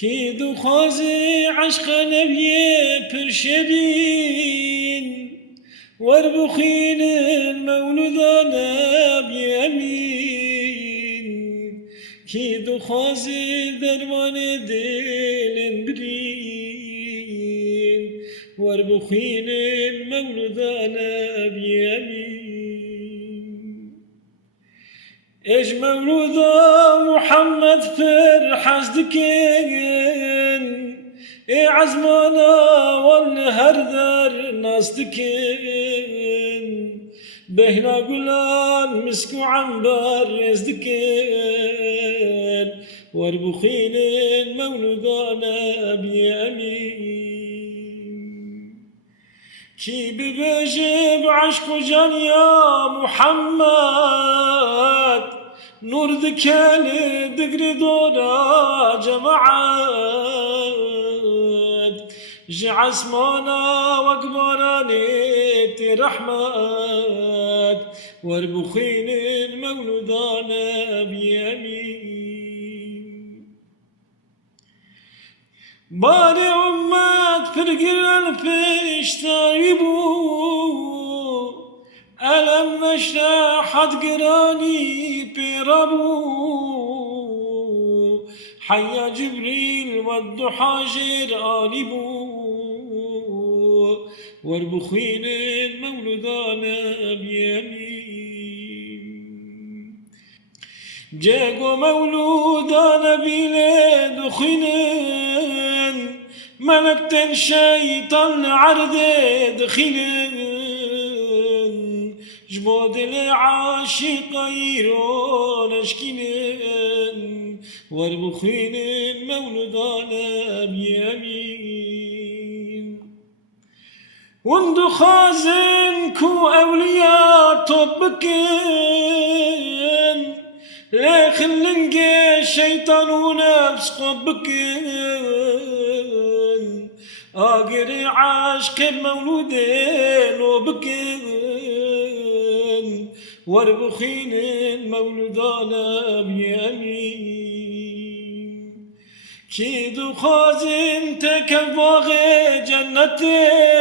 کی دخوازی عشق نبی پرشبین ور بخین المولودان نبی امین کی دخوازی درمان دلن برین ور بخین المولودان نبی امین اج مولودا محمد فر حزدكين اي عزمانا والهردر ناستكين بهنا قلان مسكو عنبر يزدكين واربخين مولودانا بيمين كي ببجب عشق جان يا محمد نور ذكال دقري دورا جماعات جعسمانا وقبراني رحمات واربخين المولودانا بيمين باري عمات فرقل الفيش تايبو ألم نشرح حد قراني بيربو حيا جبريل والضحى جيراني بو واربخين المولودانا بيمين جاقو مولودانا بيلاد خنين ملكتن شيطان عرض دخلين جبود العاشق يرون اشكنين واربخين مولودانا بيمين وندو خازن كو أولياء طبكين لا خلنقى شيطان ونفس قبكين أقري عاشق مولودين وبكين واربخين مولودانا بيمين كيدو خازن تكباغ جنتي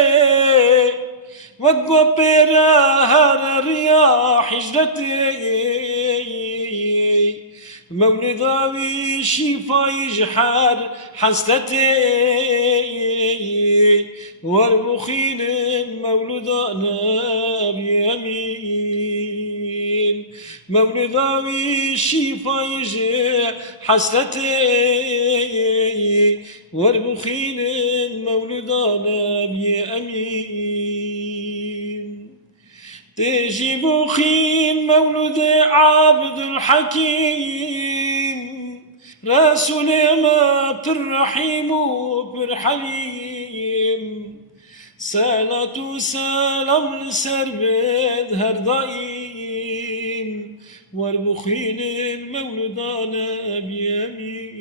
وقو بيرهر الرياح حجرتي مولداوي شفا يجحر حسلتي واربخين مولودانا بيمين مولداوي شفا يجحر حسلتي واربخين مولودانا بيمين تجي بخين مولود عبد الحكيم رسول ما الرحيم بالحليم صلاة سلام لسربد هردائم واربخين المولودان بيمين